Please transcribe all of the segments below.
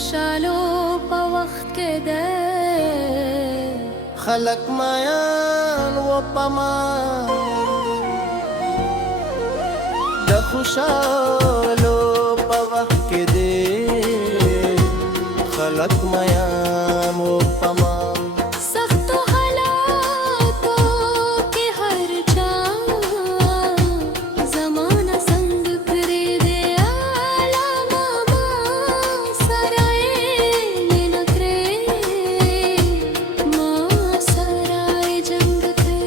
خوشالو په وخت کې ده خلق مایان و پمان د خوشالو په وخت کې ده خلق مایان و پمان سختو حالاتو کې هر چا زمانه څنګ پرې دی عالمه ما سره یې مینه کړې ما سره یې جنګ کړې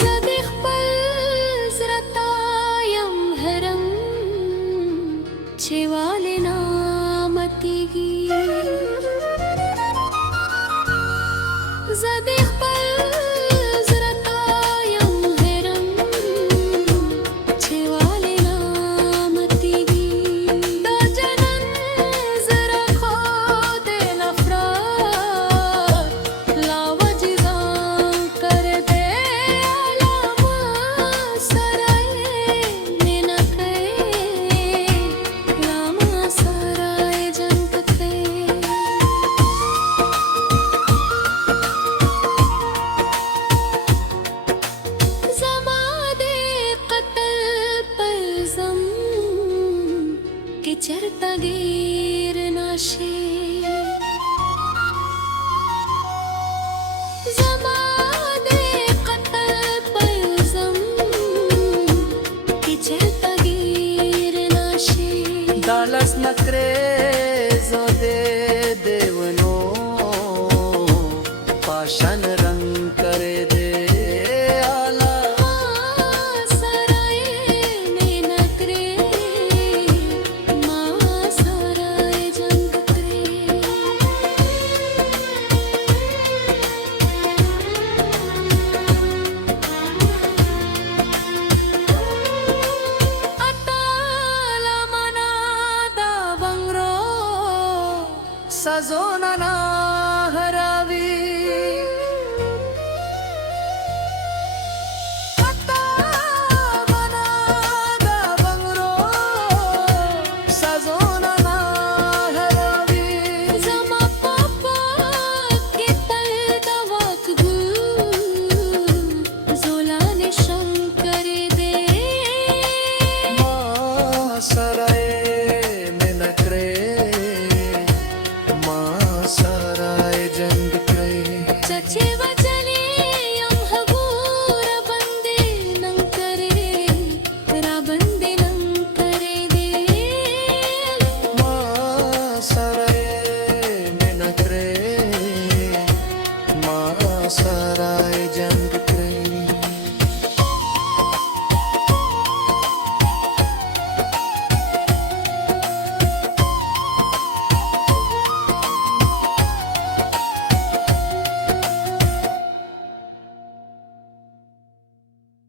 زه د خپل زړه تا یم هرم چې والې نامتېږي زه د خپل زړه تا یم هرم چې والې نامتېږي دا جنن زړه خو د نفرت لا وجې ځان کر دې علامه سره یې مینه کړې لا ما سره یې جنګ کړې زما د قتل پر زم کې چرته ګیر نشي زما د قتل پر زم کې چرته ګیر نشي دالس نکرے زو دے دیونو پاشن رنگ کرے دے آلا ما سره یې مینه کړې ما سره یې جنګ کړې اتاله منا دا بنګرو سزونا نا هراوی منا دا بنگرو سزونا نا هراوی زما پاپا کې تل د واک ګل زولانې شنکر دې ما سرائے میں نکرے ما سرائے جنگ کرے چچې